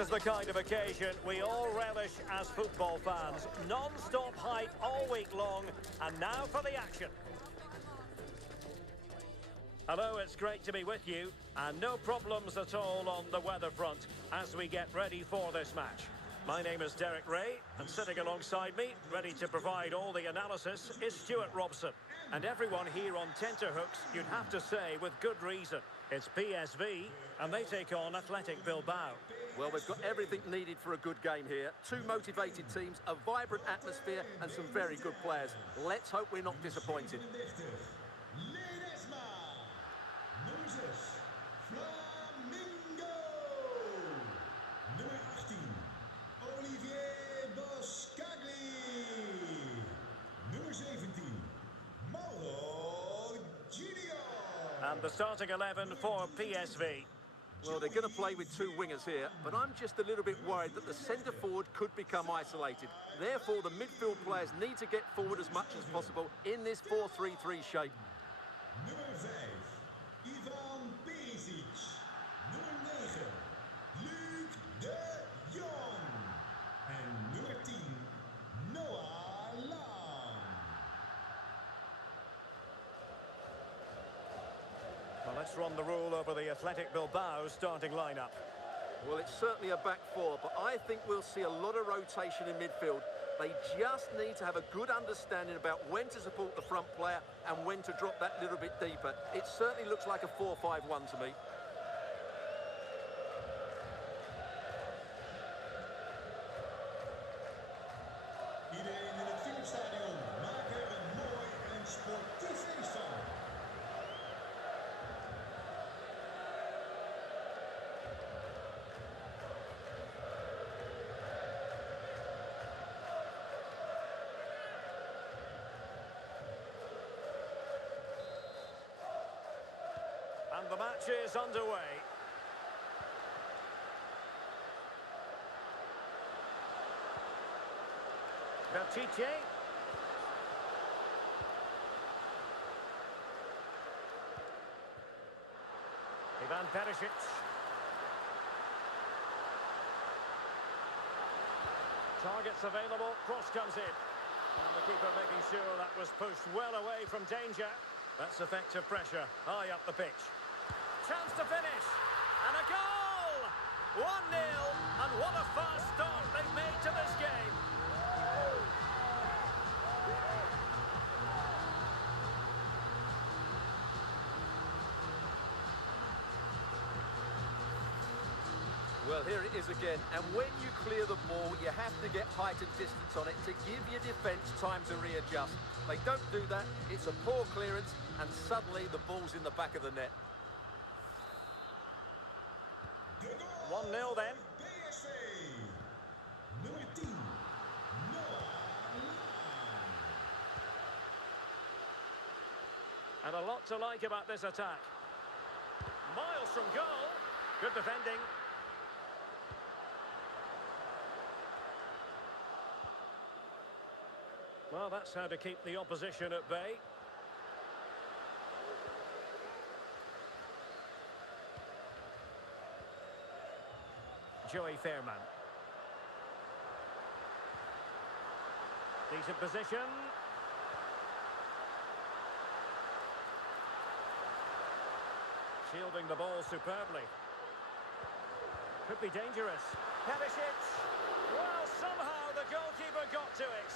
is the kind of occasion we all relish as football fans. Non-stop hype all week long, and now for the action. Hello, it's great to be with you, and no problems at all on the weather front as we get ready for this match. My name is Derek Ray, and sitting alongside me, ready to provide all the analysis, is Stuart Robson. And everyone here on tenterhooks, you'd have to say with good reason. It's PSV, and they take on Athletic Bilbao. Well, we've got everything needed for a good game here. Two motivated teams, a vibrant atmosphere, and some very good players. Let's hope we're not disappointed. Nummer 6, Flamingo. Nummer 18, Olivier Boscagli. Nummer 17, Mauro Junior. And the starting 11 for PSV. Well, they're going to play with two wingers here, but I'm just a little bit worried that the centre forward could become isolated. Therefore, the midfield players need to get forward as much as possible in this 4-3-3 shape. Nummer 5, Ivan Perisic. Nummer 9, Luc de Jong. En nummer 10, Noah Lang. Well, let's run the rule over the Athletic Bilbao starting lineup. Well, it's certainly a back four, but I think we'll see a lot of rotation in midfield. They just need to have a good understanding about when to support the front player and when to drop that little bit deeper. It certainly looks like a 4-5-1 to me. Iedereen in het Philipsstadion, maak er een mooi en sportief feest van. And the match is underway. Belchiche. Ivan Perisic. Targets available, cross comes in. And the keeper making sure that was pushed well away from danger. That's effective pressure, high up the pitch. Chance to finish, and a goal! 1-0, and what a fast start they've made to this game. Well, here it is again, and when you clear the ball, you have to get height and distance on it to give your defence time to readjust. They don't do that, it's a poor clearance, and suddenly the ball's in the back of the net. 1-0 then. PSV. Nummer 10, Noah Lang. And a lot to like about this attack. Miles from goal. Good defending. Well, that's how to keep the opposition at bay. Joey Fairman. Decent position. Shielding the ball superbly. Could be dangerous. Perisic. Well, somehow the goalkeeper got to it.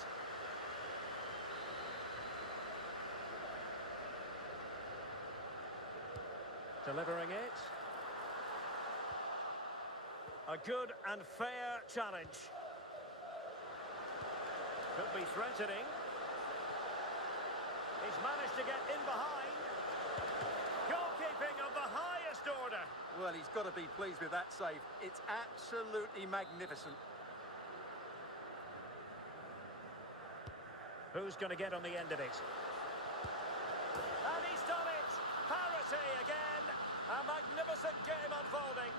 Delivering it. A good and fair challenge. Could be threatening. He's managed to get in behind. Goalkeeping of the highest order. Well, he's got to be pleased with that save. It's absolutely magnificent. Who's going to get on the end of it? And he's done it! Parity again! A magnificent game unfolding.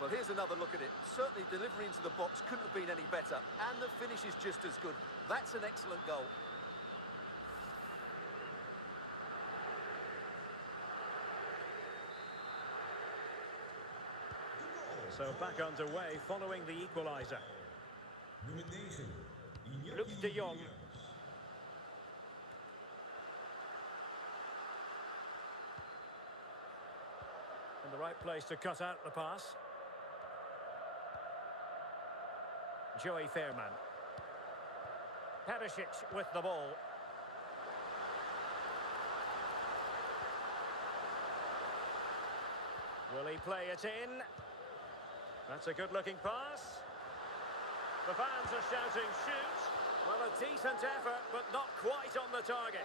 Well, here's another look at it. Certainly delivery into the box couldn't have been any better. And the finish is just as good. That's an excellent goal. So back underway following the equaliser. Nummer 9. Luc de Jong. In the right place to cut out the pass. Joey Fairman. Perisic with the ball. Will he play it in? That's a good-looking pass. The fans are shouting, shoot! Well, a decent effort, but not quite on the target.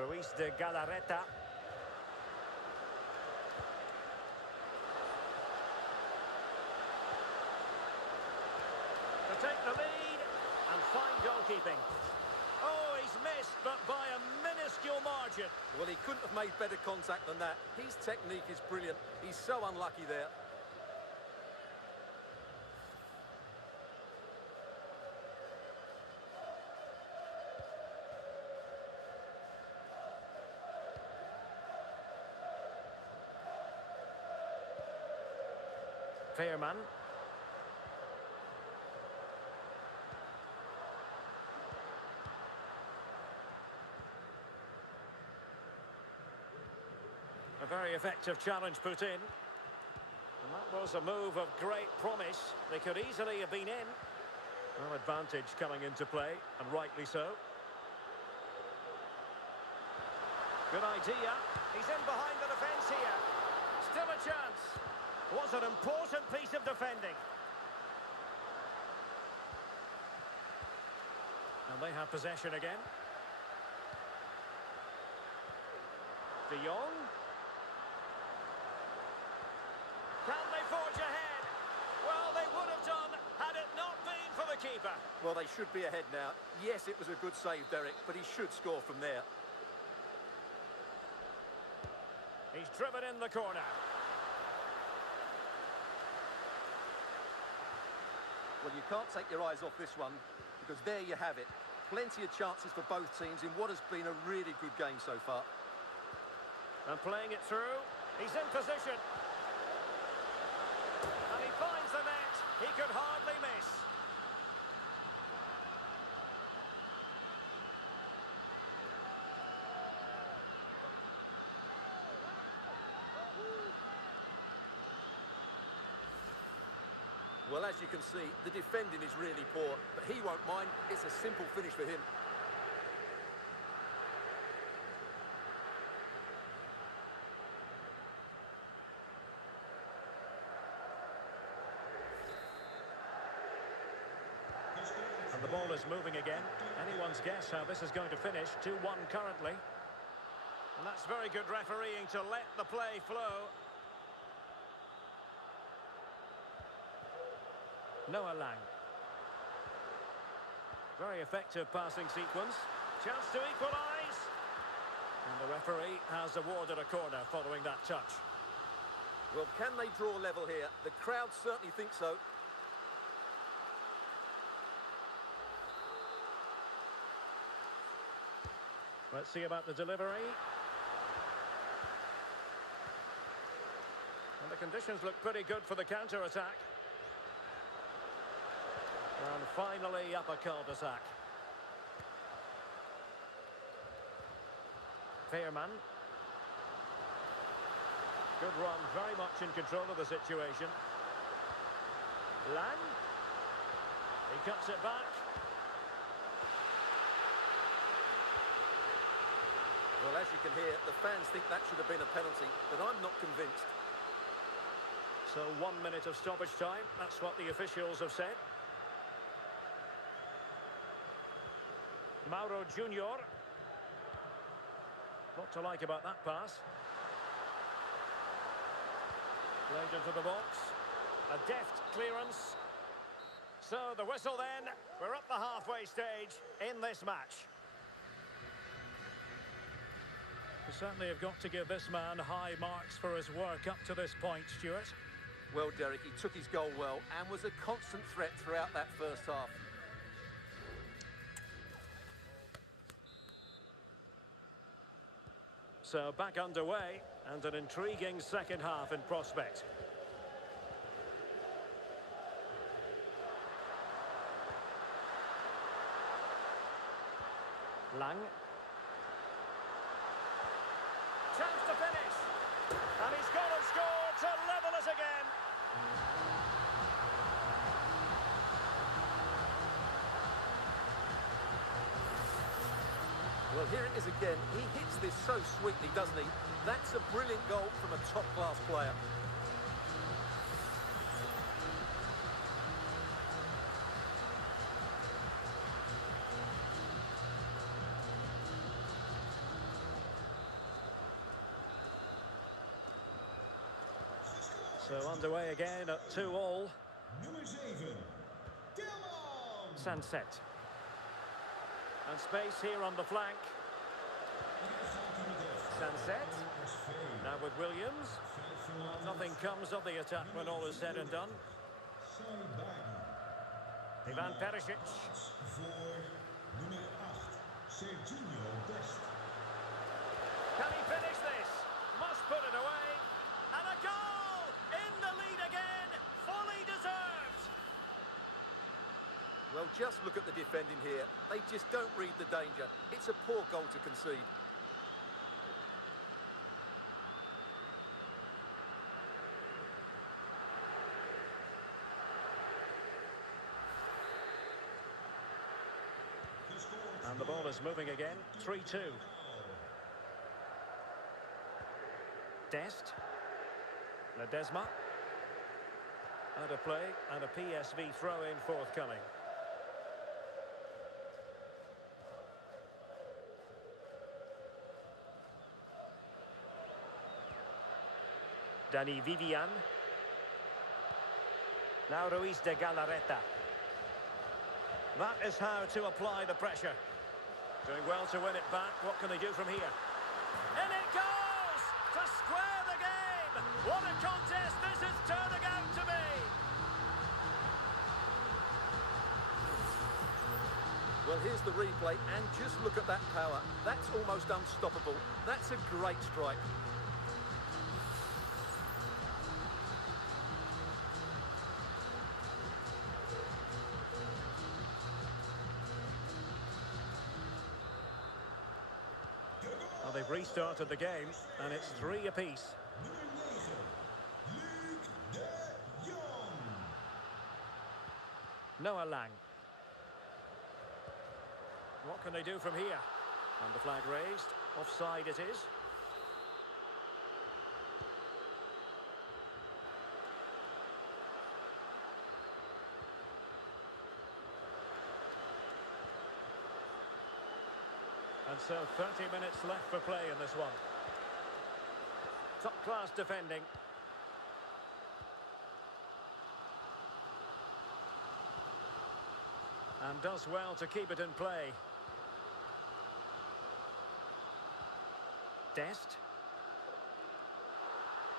Ruiz de Galarreta. To take the lead and fine goalkeeping. Oh, he's missed, but by a minuscule margin. Well, he couldn't have made better contact than that. His technique is brilliant. He's so unlucky there. Fairman. A very effective challenge put in. And that was a move of great promise. They could easily have been in. Well, advantage coming into play, and rightly so. Good idea. He's in behind the defence here. Still a chance. Was an important piece of defending. And they have possession again. De Jong. Can they forge ahead? Well, they would have done had it not been for the keeper. Well, they should be ahead now. Yes, it was a good save, Derek, but he should score from there. He's driven in the corner. Well, you can't take your eyes off this one, because there you have it. Plenty of chances for both teams in what has been a really good game so far. And playing it through. He's in position. And he finds the net. He could hardly miss. Well, as you can see, the defending is really poor, but he won't mind. It's a simple finish for him. And the ball is moving again. Anyone's guess how this is going to finish. 2-1 currently. And that's very good refereeing to let the play flow. Noah Lang. Very effective passing sequence. Chance to equalise. And the referee has awarded a corner following that touch. Well, can they draw level here? The crowd certainly think so. Let's see about the delivery. And the conditions look pretty good for the counter-attack. And finally, up a cul-de-sac. Fairman. Good run, very much in control of the situation. Lang. He cuts it back. Well, as you can hear, the fans think that should have been a penalty, but I'm not convinced. So 1 minute of stoppage time, that's what the officials have said. Mauro Junior. What to like about that pass. Played into the box. A deft clearance. So the whistle then. We're up the halfway stage in this match. We certainly have got to give this man high marks for his work up to this point, Stuart. Well, Derek, he took his goal well and was a constant threat throughout that first half. So back underway, and an intriguing second half in prospect. Lang. Chance to finish. And he's gone and scored to level us again. Well, here it is again. He hits this so sweetly, doesn't he? That's a brilliant goal from a top-class player. So underway again at 2-2. Nummer 7, Tillman. Sunset. And space here on the flank. Sunset. Now with Williams. Nothing comes of the attack when all is said and done. Ivan Perisic. Voor nummer 8, Serginho Dest. Can he finish this? Must put it away. And a goal! In the lead again. Fully deserved. Well, just look at the defending here. They just don't read the danger. It's a poor goal to concede. And the ball is moving again. 3-2. Dest. Ledesma. Out of play and a PSV throw-in forthcoming. Dani Vivian. Now Ruiz de Galarreta. That is how to apply the pressure. Doing well to win it back. What can they do from here? In it goes! To square the game! What a contest this is turning out to be! Well, here's the replay, and just look at that power. That's almost unstoppable. That's a great strike. Well, they've restarted the game, and it's 3 apiece. Noah Lang. What can they do from here? And the flag raised. Offside it is. And so 30 minutes left for play in this one. Top-class defending. And does well to keep it in play. Dest.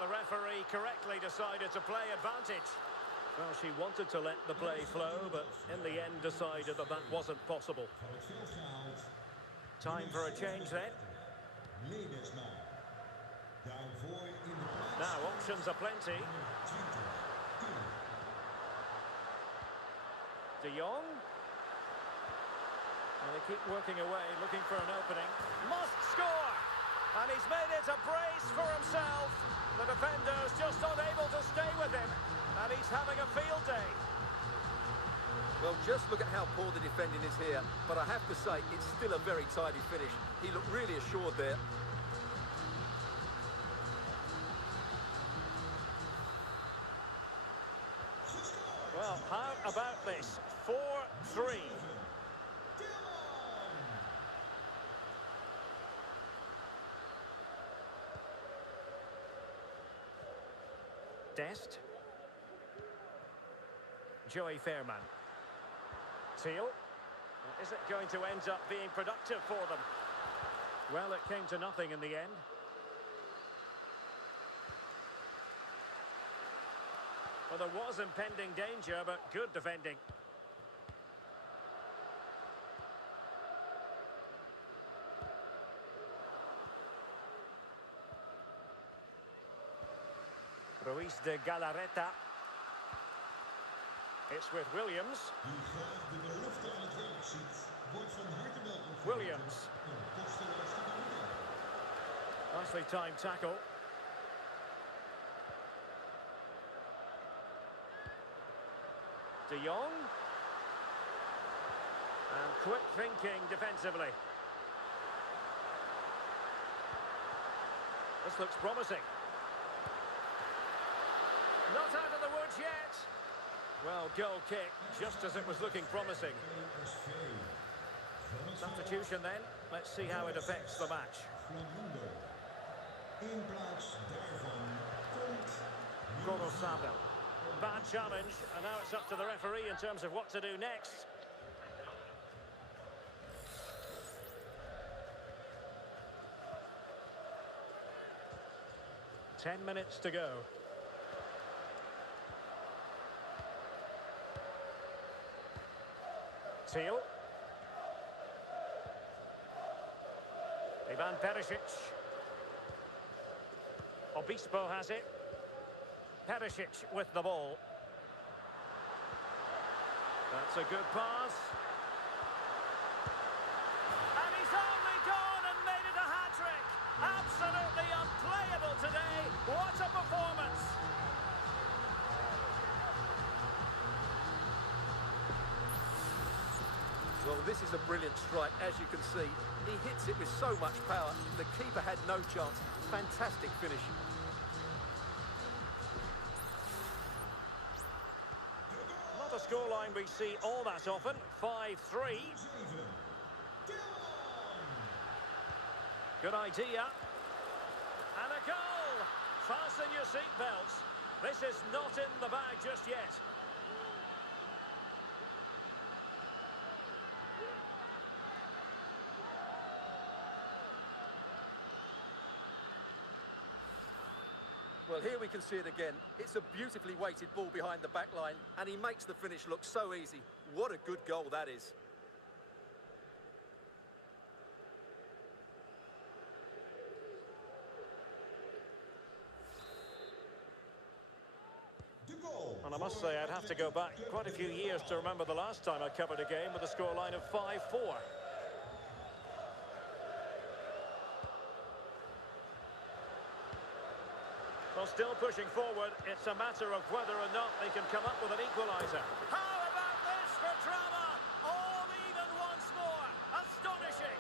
The referee correctly decided to play advantage. Well, she wanted to let the play flow, but in the end decided that that wasn't possible. Time for a change then. Now options are plenty. De Jong. And they keep working away, looking for an opening. Must score! And he's made it a brace for himself. The defender's just unable to stay with him. And he's having a field day. Well, just look at how poor the defending is here. But I have to say, it's still a very tidy finish. He looked really assured there. Well, how about this? 4-3. Dest. Joey Fairman. Teal. Is it going to end up being productive for them? Well, it came to nothing in the end. Well, there was impending danger, but good defending. Luis de Galarreta. It's with Williams. Die graag de belofte aan het werk ziet, wordt van harte welkom. Williams. Een kosteloos te doen. Nicely timed tackle. De Jong. And quick thinking defensively. This looks promising. Not out of the woods yet. Well, goal kick, just as it was looking promising. Substitution then. Let's see how it affects the match. In plaats daarvan komt Gorosabel. Bad challenge, and now it's up to the referee in terms of what to do next. Ten minutes to go. Teal. Ivan Perisic. Obispo has it. Perisic with the ball. That's a good pass. And he's only gone and made it a hat-trick. Absolutely unplayable today. What a performance. Well, this is a brilliant strike, as you can see. He hits it with so much power. The keeper had no chance. Fantastic finish. Not a scoreline we see all that often. 5-3. Good idea. And a goal. Fasten your seatbelts. This is not in the bag just yet. Well, here we can see it again. It's a beautifully weighted ball behind the back line, and he makes the finish look so easy. What a good goal that is. And I must say, I'd have to go back quite a few years to remember the last time I covered a game with a scoreline of 5-4. Well, still pushing forward. It's a matter of whether or not they can come up with an equaliser. How about this for drama? All even once more. Astonishing.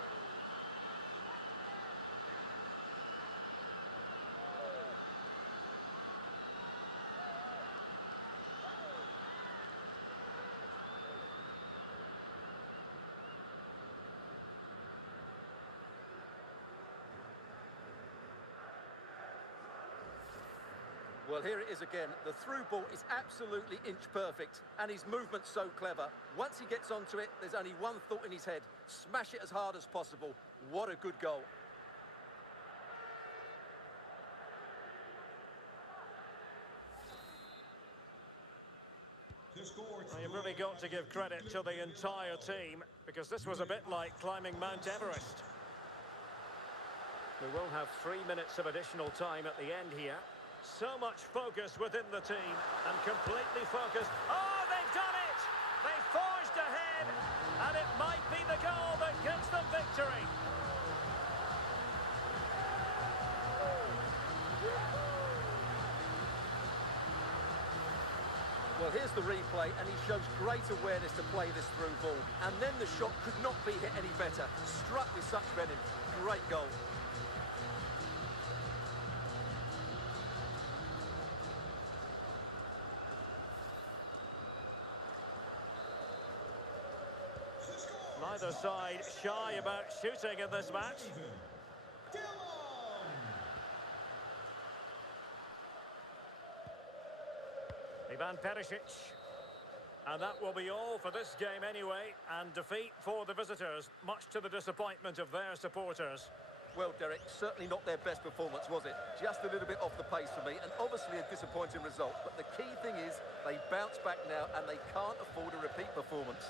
Well, here it is again. The through ball is absolutely inch perfect, and his movement's so clever. Once he gets onto it, there's only one thought in his head. Smash it as hard as possible. What a good goal. Well, you've really got to give credit to the entire team, because this was a bit like climbing Mount Everest. We will have 3 minutes of additional time at the end here. So much focus within the team, and completely focused. Oh, they've done it! They forged ahead, and it might be the goal that gives them victory. Well, here's the replay, and he shows great awareness to play this through ball. And then the shot could not be hit any better. Struck with such venom. Great goal. Neither side shy about shooting in this match. Ivan Perisic. And that will be all for this game anyway. And defeat for the visitors, much to the disappointment of their supporters. Well, Derek, certainly not their best performance, was it? Just a little bit off the pace for me, and obviously a disappointing result. But the key thing is they bounce back now, and they can't afford a repeat performance.